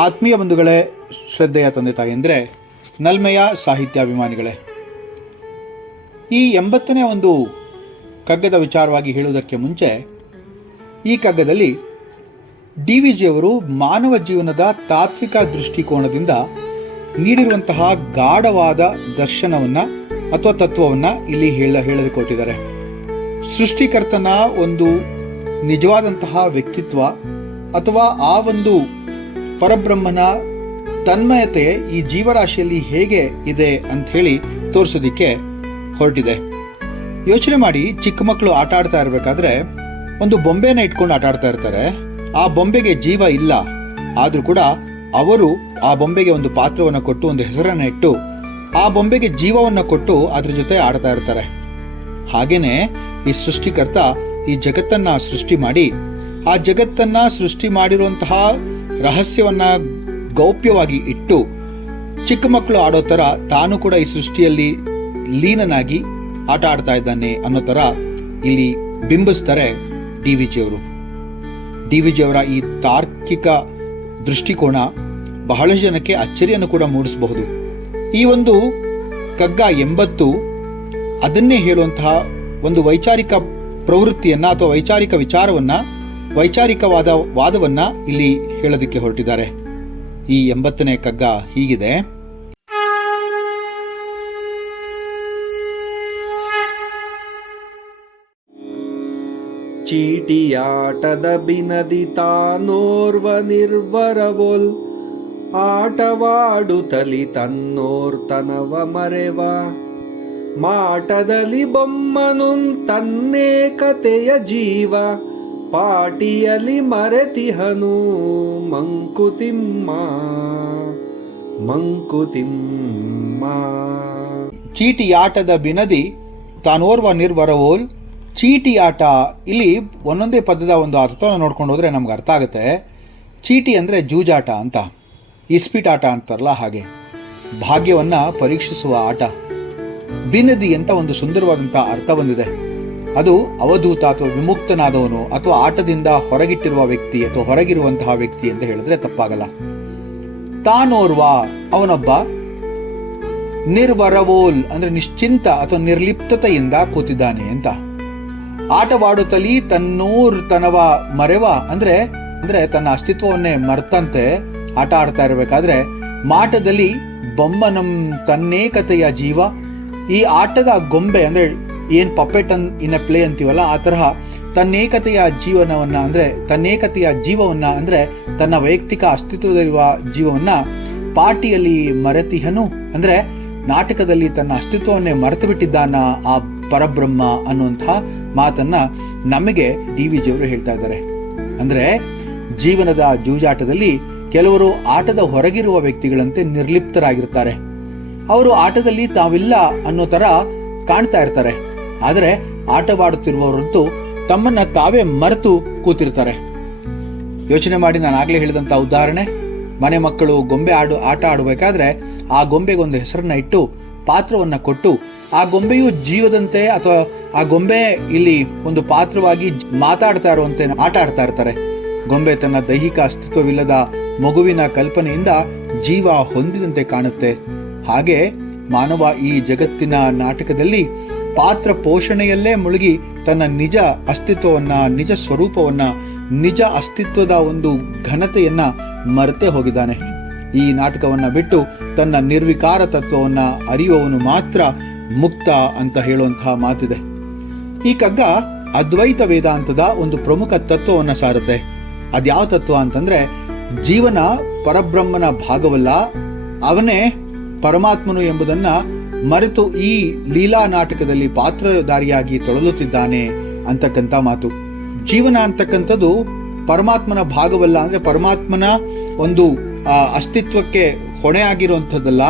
ಆತ್ಮೀಯ ಬಂಧುಗಳೇ, ಶ್ರದ್ಧೆಯ ತಂದೆ ತಾಯಂದರೆ, ನಲ್ಮೆಯ ಸಾಹಿತ್ಯಾಭಿಮಾನಿಗಳೇ, ಈ 80ನೇ ಒಂದು ಕಗ್ಗದ ವಿಚಾರವಾಗಿ ಹೇಳುವುದಕ್ಕೆ ಮುಂಚೆ ಈ ಕಗ್ಗದಲ್ಲಿ DVಜಿಯವರು ಮಾನವ ಜೀವನದ ತಾತ್ವಿಕ ದೃಷ್ಟಿಕೋನದಿಂದ ನೀಡಿರುವಂತಹ ಗಾಢವಾದ ದರ್ಶನವನ್ನು ಅಥವಾ ತತ್ವವನ್ನು ಇಲ್ಲಿ ಹೇಳಕೊಟ್ಟಿದ್ದಾರೆ. ಸೃಷ್ಟಿಕರ್ತನ ಒಂದು ನಿಜವಾದಂತಹ ವ್ಯಕ್ತಿತ್ವ ಅಥವಾ ಆ ಒಂದು ಪರಬ್ರಹ್ಮನ ತನ್ಮಯತೆ ಈ ಜೀವರಾಶಿಯಲ್ಲಿ ಹೇಗೆ ಇದೆ ಅಂಥೇಳಿ ತೋರಿಸೋದಿಕ್ಕೆ ಹೊರಟಿದೆ. ಯೋಚನೆ ಮಾಡಿ, ಚಿಕ್ಕ ಮಕ್ಕಳು ಆಟ ಆಡ್ತಾ ಇರಬೇಕಾದ್ರೆ ಒಂದು ಬೊಂಬೆನ ಇಟ್ಕೊಂಡು ಆಟ ಆಡ್ತಾ ಇರ್ತಾರೆ. ಆ ಬೊಂಬೆಗೆ ಜೀವ ಇಲ್ಲ, ಆದರೂ ಕೂಡ ಅವರು ಆ ಬೊಂಬೆಗೆ ಒಂದು ಪಾತ್ರವನ್ನು ಕೊಟ್ಟು ಒಂದು ಹೆಸರನ್ನು ಇಟ್ಟು ಆ ಬೊಂಬೆಗೆ ಜೀವವನ್ನು ಕೊಟ್ಟು ಅದ್ರ ಜೊತೆ ಆಡ್ತಾ ಇರ್ತಾರೆ. ಹಾಗೇನೆ ಈ ಸೃಷ್ಟಿಕರ್ತ ಈ ಜಗತ್ತನ್ನ ಸೃಷ್ಟಿ ಮಾಡಿ ಆ ಜಗತ್ತನ್ನ ಸೃಷ್ಟಿ ಮಾಡಿರುವಂತಹ ರಹಸ್ಯವನ್ನ ಗೌಪ್ಯವಾಗಿ ಇಟ್ಟು ಚಿಕ್ಕ ಮಕ್ಕಳು ಆಡೋ ತರ ತಾನು ಕೂಡ ಈ ಸೃಷ್ಟಿಯಲ್ಲಿ ಲೀನನಾಗಿ ಆಟ ಆಡ್ತಾ ಇದ್ದಾನೆ ಅನ್ನೋ ತರ ಇಲ್ಲಿ ಬಿಂಬಿಸ್ತಾರೆ DVಜಿಯವರು. DVಜಿಯವರ ಈ ತಾರ್ಕಿಕ ದೃಷ್ಟಿಕೋನ ಬಹಳಷ್ಟು ಜನಕ್ಕೆ ಅಚ್ಚರಿಯನ್ನು ಕೂಡ ಮೂಡಿಸಬಹುದು. ಈ ಒಂದು ಕಗ್ಗ 80 ಅದನ್ನೇ ಹೇಳುವಂತಹ ಒಂದು ವೈಚಾರಿಕ ಪ್ರವೃತ್ತಿಯನ್ನ ಅಥವಾ ವೈಚಾರಿಕ ವಿಚಾರವನ್ನ, ವೈಚಾರಿಕವಾದ ವಾದವನ್ನ ಇಲ್ಲಿ ಹೇಳೋದಕ್ಕೆ ಹೊರಟಿದ್ದಾರೆ. ಈ 80ನೇ ಕಗ್ಗ ಹೀಗಿದೆ: ಚೀಟಿಯಾಟದ ಬಿನದಿ ತಾನೋರ್ವ ನಿರ್ವರವೊಲ್, ಆಟವಾಡುತ್ತಲಿ ತನ್ನೋರ್ತನವ ಮರೆವ, ಮಾಟದಲ್ಲಿ ಬೊಮ್ಮನುನ್ ತನ್ನೇಕತೆಯ ಜೀವ, ಪಾಟಿಯಲಿ ಮರೆತಿಹನು ಮಂಕುತಿಮ್ಮ ಮಂಕುತಿಮ್ಮ. ಚೀಟಿಯಾಟದ ಬಿನದಿ ತಾನೋರ್ವ ನಿರ್ವರವೋಲ್. ಚೀಟಿ ಆಟ, ಇಲ್ಲಿ ಒಂದೊಂದೇ ಪದದ ಒಂದು ಅರ್ಥವನ್ನು ನೋಡ್ಕೊಂಡು ಹೋದ್ರೆ ನಮ್ಗೆ ಅರ್ಥ ಆಗುತ್ತೆ. ಚೀಟಿ ಅಂದರೆ ಜೂಜಾಟ ಅಂತ, ಇಸ್ಪೀಟ್ ಆಟ ಅಂತಾರಲ್ಲ ಹಾಗೆ, ಭಾಗ್ಯವನ್ನ ಪರೀಕ್ಷಿಸುವ ಆಟ. ಬಿನದಿ ಅಂತ ಒಂದು ಸುಂದರವಾದಂಥ ಅರ್ಥ ಬಂದಿದೆ. ಅದು ಅವಧೂತ ಅಥವಾ ವಿಮುಕ್ತನಾದವನು ಅಥವಾ ಆಟದಿಂದ ಹೊರಗಿಟ್ಟಿರುವ ವ್ಯಕ್ತಿ ಅಥವಾ ಹೊರಗಿರುವಂತಹ ವ್ಯಕ್ತಿ ಅಂತ ಹೇಳಿದ್ರೆ ತಪ್ಪಾಗಲ್ಲ. ತಾನೋರ್ವ, ಅವನೊಬ್ಬ. ನಿರ್ವರವೋಲ್ ಅಂದ್ರೆ ನಿಶ್ಚಿಂತ ಅಥವಾ ನಿರ್ಲಿಪ್ತತೆಯಿಂದ ಕೂತಿದ್ದಾನೆ ಅಂತ. ಆಟವಾಡುತ್ತಲಿ ತನ್ನೂರ್ತನವ ಮರೆವ ಅಂದ್ರೆ ತನ್ನ ಅಸ್ತಿತ್ವವನ್ನೇ ಮರ್ತಂತೆ ಆಟ ಆಡ್ತಾ ಇರಬೇಕಾದ್ರೆ, ಮಾಟದಲ್ಲಿ ಬೊಮ್ಮನಂ ತನ್ನೇಕತೆಯ ಜೀವ. ಈ ಆಟದ ಗೊಂಬೆ ಅಂದ್ರೆ ಏನ್ ಪಪೆಟ್ ಇನ್ ಎ ಪ್ಲೇ ಅಂತೀವಲ್ಲ, ಆ ತರಹ ತನ್ನೇಕತೆಯ ಜೀವನವನ್ನ ತನ್ನೇಕತೆಯ ಜೀವವನ್ನ ಅಂದ್ರೆ ತನ್ನ ವೈಯಕ್ತಿಕ ಅಸ್ತಿತ್ವದಲ್ಲಿರುವ ಜೀವವನ್ನ ಪಾಟಿಯಲ್ಲಿ ಮರೆತಿಹನು ಅಂದ್ರೆ ನಾಟಕದಲ್ಲಿ ತನ್ನ ಅಸ್ತಿತ್ವವನ್ನೇ ಮರೆತು ಬಿಟ್ಟಿದ್ದಾನ ಆ ಪರಬ್ರಹ್ಮ ಅನ್ನುವಂತಹ ಮಾತನ್ನ ನಮಗೆ DVಜಿಯವರು ಹೇಳ್ತಾ ಇದ್ದಾರೆ. ಅಂದ್ರೆ ಜೀವನದ ಜೂಜಾಟದಲ್ಲಿ ಕೆಲವರು ಆಟದ ಹೊರಗಿರುವ ವ್ಯಕ್ತಿಗಳಂತೆ ನಿರ್ಲಿಪ್ತರಾಗಿರ್ತಾರೆ. ಅವರು ಆಟದಲ್ಲಿ ತಾವಿಲ್ಲ ಅನ್ನೋ ತರ ಕಾಣ್ತಾ ಇರ್ತಾರೆ. ಆದರೆ ಆಟವಾಡುತ್ತಿರುವವರಂತೂ ತಮ್ಮನ್ನ ತಾವೇ ಮರೆತು ಕೂತಿರ್ತಾರೆ. ಯೋಚನೆ ಮಾಡಿ, ನಾನು ಆಗ್ಲೇ ಹೇಳಿದಂತ ಉದಾಹರಣೆ, ಮನೆ ಮಕ್ಕಳು ಗೊಂಬೆ ಆಟ ಆಡಬೇಕಾದ್ರೆ ಆ ಗೊಂಬೆಗೆ ಒಂದು ಹೆಸರನ್ನ ಇಟ್ಟು ಪಾತ್ರವನ್ನ ಕೊಟ್ಟು ಆ ಗೊಂಬೆಯು ಜೀವದಂತೆ ಅಥವಾ ಆ ಗೊಂಬೆ ಇಲ್ಲಿ ಒಂದು ಪಾತ್ರವಾಗಿ ಮಾತಾಡ್ತಾ ಇರುವಂತೆ ಆಟ ಆಡ್ತಾ ಇರ್ತಾರೆ. ಗೊಂಬೆ ತನ್ನ ದೈಹಿಕ ಅಸ್ತಿತ್ವವಿಲ್ಲದ ಮಗುವಿನ ಕಲ್ಪನೆಯಿಂದ ಜೀವ ಹೊಂದಿದಂತೆ ಕಾಣುತ್ತೆ. ಹಾಗೆ ಮಾನವ ಈ ಜಗತ್ತಿನ ನಾಟಕದಲ್ಲಿ ಪಾತ್ರ ಪೋಷಣೆಯಲ್ಲೇ ಮುಳುಗಿ ತನ್ನ ನಿಜ ಅಸ್ತಿತ್ವವನ್ನ, ನಿಜ ಸ್ವರೂಪವನ್ನ, ನಿಜ ಅಸ್ತಿತ್ವದ ಒಂದು ಘನತೆಯನ್ನ ಮರೆತೇ ಹೋಗಿದ್ದಾನೆ. ಈ ನಾಟಕವನ್ನ ಬಿಟ್ಟು ತನ್ನ ನಿರ್ವಿಕಾರ ತತ್ವವನ್ನ ಅರಿಯುವವನು ಮಾತ್ರ ಮುಕ್ತ ಅಂತ ಹೇಳುವಂತಹ ಮಾತಿದೆ. ಈ ಕಗ್ಗ ಅದ್ವೈತ ವೇದಾಂತದ ಒಂದು ಪ್ರಮುಖ ತತ್ವವನ್ನ ಸಾರುತ್ತೆ. ಅದ್ಯಾವ ತತ್ವ ಅಂತಂದ್ರೆ, ಜೀವನ ಪರಬ್ರಹ್ಮನ ಭಾಗವಲ್ಲ, ಅವನೇ ಪರಮಾತ್ಮನು ಎಂಬುದನ್ನ ಮರೆತು ಈ ಲೀಲಾ ನಾಟಕದಲ್ಲಿ ಪಾತ್ರಧಾರಿಯಾಗಿ ತೊಳಲುತ್ತಿದ್ದಾನೆ ಅಂತಕ್ಕಂಥ ಮಾತು. ಜೀವನ ಅಂತಕ್ಕಂಥದ್ದು ಪರಮಾತ್ಮನ ಭಾಗವಲ್ಲ, ಅಂದ್ರೆ ಪರಮಾತ್ಮನ ಒಂದು ಅಸ್ತಿತ್ವಕ್ಕೆ ಹೊಣೆ ಆಗಿರುವಂಥದ್ದಲ್ಲ.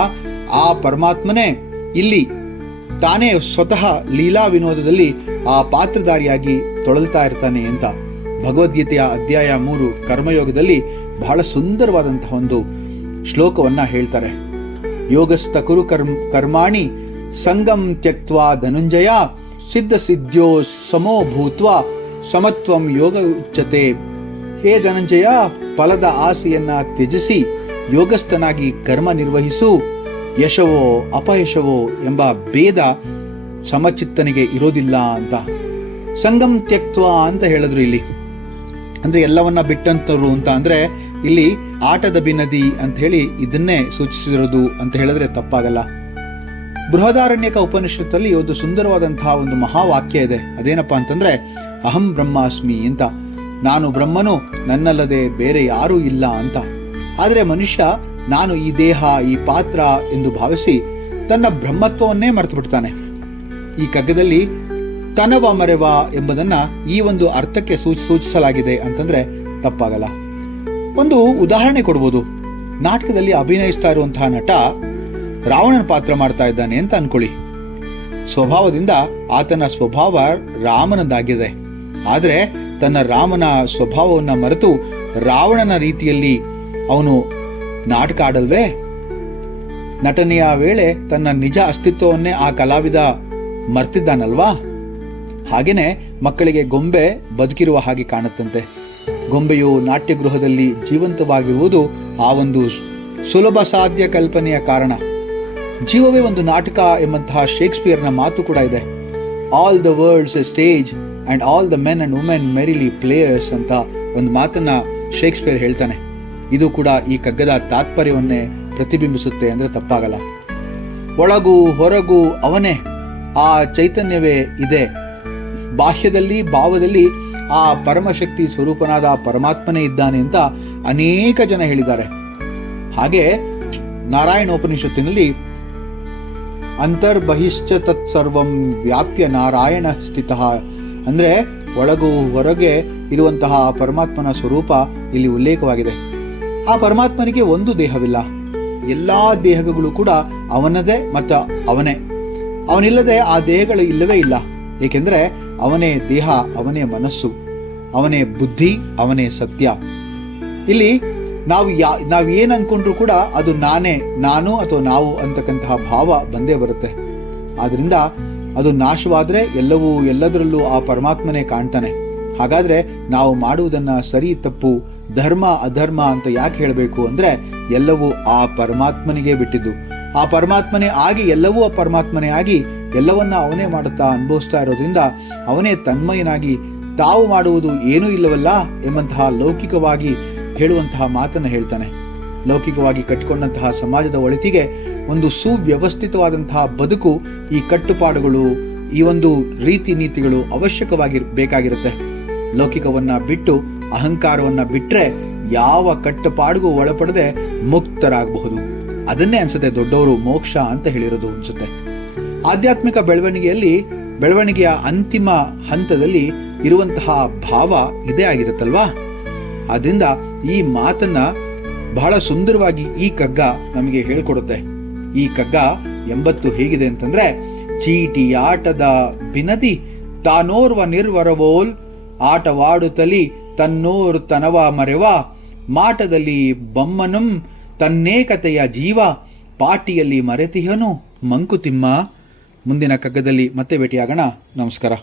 ಆ ಪರಮಾತ್ಮನೇ ಇಲ್ಲಿ ತಾನೇ ಸ್ವತಃ ಲೀಲಾ ವಿನೋದದಲ್ಲಿ ಆ ಪಾತ್ರಧಾರಿಯಾಗಿ ತೊಳಲ್ತಾ ಇರ್ತಾನೆ ಅಂತ ಭಗವದ್ಗೀತೆಯ ಅಧ್ಯಾಯ 3 ಕರ್ಮಯೋಗದಲ್ಲಿ ಬಹಳ ಸುಂದರವಾದಂತಹ ಒಂದು ಶ್ಲೋಕವನ್ನ ಹೇಳ್ತಾರೆ. ಯೋಗಸ್ಥ ಕುರು ಕರ್ಮಾಣಿ ಸಂಗಂ ತ್ಯಕ್ತ್ವಾ ಧನುಂಜಯ, ಸಿದ್ಧ ಸಿದ್ಧೋ ಸಮೋ ಭೂತ್ವ ಸಮತ್ವಂ ಯೋಗ ಉಚ್ಯತೆ. ಹೇ ಧನಂಜಯ, ಫಲದ ಆಸೆಯನ್ನ ತ್ಯಜಿಸಿ ಯೋಗಸ್ಥನಾಗಿ ಕರ್ಮ ನಿರ್ವಹಿಸು, ಯಶವೋ ಅಪಯಶವೋ ಎಂಬ ಭೇದ ಸಮಚಿತ್ತನಿಗೆ ಇರೋದಿಲ್ಲ ಅಂತ. ಸಂಗಮ್ ತ್ಯಕ್ತ್ವ ಅಂತ ಹೇಳಿದ್ರು ಇಲ್ಲಿ, ಅಂದ್ರೆ ಎಲ್ಲವನ್ನ ಬಿಟ್ಟಂತವ್ರು ಅಂತ. ಅಂದ್ರೆ ಇಲ್ಲಿ ಆಟದ ಬಿನದಿ ಅಂತ ಹೇಳಿ ಇದನ್ನೇ ಸೂಚಿಸಿರೋದು ಅಂತ ಹೇಳಿದ್ರೆ ತಪ್ಪಾಗಲ್ಲ. ಬೃಹದಾರಣ್ಯಕ ಉಪನಿಷತ್ತಲ್ಲಿ ಒಂದು ಸುಂದರವಾದಂತಹ ಒಂದು ಮಹಾವಾಕ್ಯ ಇದೆ. ಅದೇನಪ್ಪಾ ಅಂತಂದ್ರೆ ಅಹಂ ಬ್ರಹ್ಮಾಸ್ಮಿ ಅಂತ, ನಾನು ಬ್ರಹ್ಮನು, ನನ್ನಲ್ಲದೆ ಬೇರೆ ಯಾರೂ ಇಲ್ಲ ಅಂತ. ಆದರೆ ಮನುಷ್ಯ ನಾನು ಈ ದೇಹ, ಈ ಪಾತ್ರ ಎಂದು ಭಾವಿಸಿ ತನ್ನ ಬ್ರಹ್ಮತ್ವವನ್ನೇ ಮರೆತು ಬಿಡ್ತಾನೆ. ಈ ಕಗ್ಗದಲ್ಲಿ ತನವ ಮರೆವ ಎಂಬುದನ್ನ ಈ ಒಂದು ಅರ್ಥಕ್ಕೆ ಸೂಚಿಸಲಾಗಿದೆ ಅಂತಂದ್ರೆ ತಪ್ಪಾಗಲ್ಲ. ಒಂದು ಉದಾಹರಣೆ ಕೊಡ್ಬೋದು. ನಾಟಕದಲ್ಲಿ ಅಭಿನಯಿಸ್ತಾ ಇರುವಂತಹ ನಟ ರಾವಣನ ಪಾತ್ರ ಮಾಡ್ತಾ ಇದ್ದಾನೆ ಅಂತ ಅನ್ಕೊಳ್ಳಿ. ಸ್ವಭಾವದಿಂದ ಆತನ ಸ್ವಭಾವ ರಾಮನದಾಗಿದೆ. ಆದರೆ ತನ್ನ ರಾಮನ ಸ್ವಭಾವವನ್ನು ಮರೆತು ರಾವಣನ ರೀತಿಯಲ್ಲಿ ಅವನು ನಾಟಕ ಆಡಲ್ವೇ? ನಟನೆಯ ವೇಳೆ ತನ್ನ ನಿಜ ಅಸ್ತಿತ್ವವನ್ನೇ ಆ ಕಲಾವಿದ ಮರ್ತಿದ್ದಾನಲ್ವಾ? ಹಾಗೇನೆ ಮಕ್ಕಳಿಗೆ ಗೊಂಬೆ ಬದುಕಿರುವ ಹಾಗೆ ಕಾಣುತ್ತಂತೆ. ಗೊಂಬೆಯು ನಾಟ್ಯಗೃಹದಲ್ಲಿ ಜೀವಂತವಾಗಿರುವುದು ಆ ಒಂದು ಸುಲಭ ಸಾಧ್ಯ ಕಲ್ಪನೆಯ ಕಾರಣ. ಜೀವವೇ ಒಂದು ನಾಟಕ ಎಂಬಂತಹ ಶೇಕ್ಸ್ಪಿಯರ್ನ ಮಾತು ಕೂಡ ಇದೆ. All the world's a stage and all the men and women merely players ಅಂತ ಒಂದು ಮಾತನ್ನ ಶೇಕ್ಸ್ಪಿಯರ್ ಹೇಳ್ತಾನೆ. ಇದು ಕೂಡ ಈ ಕಗ್ಗದ ತಾತ್ಪರ್ಯವನ್ನೇ ಪ್ರತಿಬಿಂಬಿಸುತ್ತೆ ಅಂದ್ರೆ ತಪ್ಪಾಗಲ್ಲ. ಒಳಗೂ ಹೊರಗೂ ಅವನೇ, ಆ ಚೈತನ್ಯವೇ ಇದೆ. ಬಾಹ್ಯದಲ್ಲಿ ಭಾವದಲ್ಲಿ ಆ ಪರಮಶಕ್ತಿ ಸ್ವರೂಪನಾದ ಪರಮಾತ್ಮನೇ ಇದ್ದಾನೆ ಅಂತ ಅನೇಕ ಜನ ಹೇಳಿದ್ದಾರೆ. ಹಾಗೆ ನಾರಾಯಣೋಪನಿಷತ್ತಿನಲ್ಲಿ ಅಂತರ್ಬಹಿಶ್ಚ ತತ್ಸರ್ವಂ ವ್ಯಾಪ್ಯ ನಾರಾಯಣ ಸ್ಥಿತಃ ಅಂದ್ರೆ ಒಳಗೂ ಹೊರಗೆ ಇರುವಂತಹ ಪರಮಾತ್ಮನ ಸ್ವರೂಪ ಇಲ್ಲಿ ಉಲ್ಲೇಖವಾಗಿದೆ. ಆ ಪರಮಾತ್ಮನಿಗೆ ಒಂದು ದೇಹವಿಲ್ಲ, ಎಲ್ಲಾ ದೇಹಗಳು ಕೂಡ ಅವನದೇ ಮತ್ತು ಅವನೇ. ಅವನಿಲ್ಲದೆ ಆ ದೇಹಗಳು ಇಲ್ಲವೇ ಇಲ್ಲ. ಏಕೆಂದ್ರೆ ಅವನೇ ದೇಹ, ಅವನೇ ಮನಸ್ಸು, ಅವನೇ ಬುದ್ಧಿ, ಅವನೇ ಸತ್ಯ. ಇಲ್ಲಿ ನಾವು ಏನ್ ಅನ್ಕೊಂಡ್ರು ಕೂಡ ಅದು ನಾನೇ, ನಾನು ಅಥವಾ ನಾವು ಅಂತಕ್ಕಂತಹ ಭಾವ ಬಂದೇ ಬರುತ್ತೆ. ಆದ್ರಿಂದ ಅದು ನಾಶವಾದ್ರೆ ಎಲ್ಲದರಲ್ಲೂ ಆ ಪರಮಾತ್ಮನೇ ಕಾಣ್ತಾನೆ. ಹಾಗಾದ್ರೆ ನಾವು ಮಾಡುವುದನ್ನ ಸರಿ ತಪ್ಪು, ಧರ್ಮ ಅಧರ್ಮ ಅಂತ ಯಾಕೆ ಹೇಳಬೇಕು ಅಂದ್ರೆ ಎಲ್ಲವೂ ಆ ಪರಮಾತ್ಮನಿಗೆ ಬಿಟ್ಟಿದ್ದು. ಆ ಪರಮಾತ್ಮನೇ ಆಗಿ ಎಲ್ಲವೂ ಆ ಪರಮಾತ್ಮನೇ ಆಗಿ ಎಲ್ಲವನ್ನ ಅವನೇ ಮಾಡುತ್ತಾ ಅನುಭವಿಸ್ತಾ ಇರೋದ್ರಿಂದ ಅವನೇ ತನ್ಮಯನಾಗಿ ತಾವು ಮಾಡುವುದು ಏನೂ ಇಲ್ಲವಲ್ಲ ಎಂಬಂತಹ ಲೌಕಿಕವಾಗಿ ಹೇಳುವಂತಹ ಮಾತನ್ನ ಹೇಳ್ತಾನೆ. ಲೌಕಿಕವಾಗಿ ಕಟ್ಟಿಕೊಂಡಂತಹ ಸಮಾಜದ ಒಳಿತಿಗೆ ಒಂದು ಸುವ್ಯವಸ್ಥಿತವಾದಂತಹ ಬದುಕು, ಈ ಕಟ್ಟುಪಾಡುಗಳು, ಈ ಒಂದು ರೀತಿ ನೀತಿಗಳು ಅವಶ್ಯಕವಾಗಿ ಬೇಕಾಗಿರುತ್ತೆ. ಲೌಕಿಕವನ್ನ ಬಿಟ್ಟು ಅಹಂಕಾರವನ್ನ ಬಿಟ್ರೆ ಯಾವ ಕಟ್ಟುಪಾಡಿಗೂ ಒಳಪಡದೆ ಮುಕ್ತರಾಗಬಹುದು. ಅದನ್ನೇ ಅನ್ಸುತ್ತೆ ದೊಡ್ಡವರು ಮೋಕ್ಷ ಅಂತ ಹೇಳಿರೋದು ಅನ್ಸುತ್ತೆ. ಆಧ್ಯಾತ್ಮಿಕ ಬೆಳವಣಿಗೆಯ ಅಂತಿಮ ಹಂತದಲ್ಲಿ ಇರುವಂತಹ ಭಾವ ಇದೇ ಆಗಿರುತ್ತಲ್ವಾ? ಆದ್ರಿಂದ ಈ ಮಾತನ್ನ ಬಹಳ ಸುಂದರವಾಗಿ ಈ ಕಗ್ಗ ನಮಗೆ ಹೇಳ್ಕೊಡುತ್ತೆ. ಈ ಕಗ್ಗ 80 ಹೇಗಿದೆ ಅಂತಂದ್ರೆ, ಚೀಟಿ ಆಟದ ಬಿನದಿ ತಾನೋರ್ವ ನಿರ್ವರವೋಲ್, ಆಟವಾಡುತ್ತಲಿ ತನ್ನೋರ್ ತನವ ಮರೆವ, ಮಾಟದಲ್ಲಿ ಬೊಮ್ಮನಂ ತನ್ನೇಕತೆಯ ಜೀವ, ಪಾಟಿಯಲ್ಲಿ ಮರೆತಿಹನು ಮಂಕುತಿಮ್ಮ. ಮುಂದಿನ ಕಗ್ಗದಲ್ಲಿ ಮತ್ತೆ ಭೇಟಿಯಾಗೋಣ. ನಮಸ್ಕಾರ.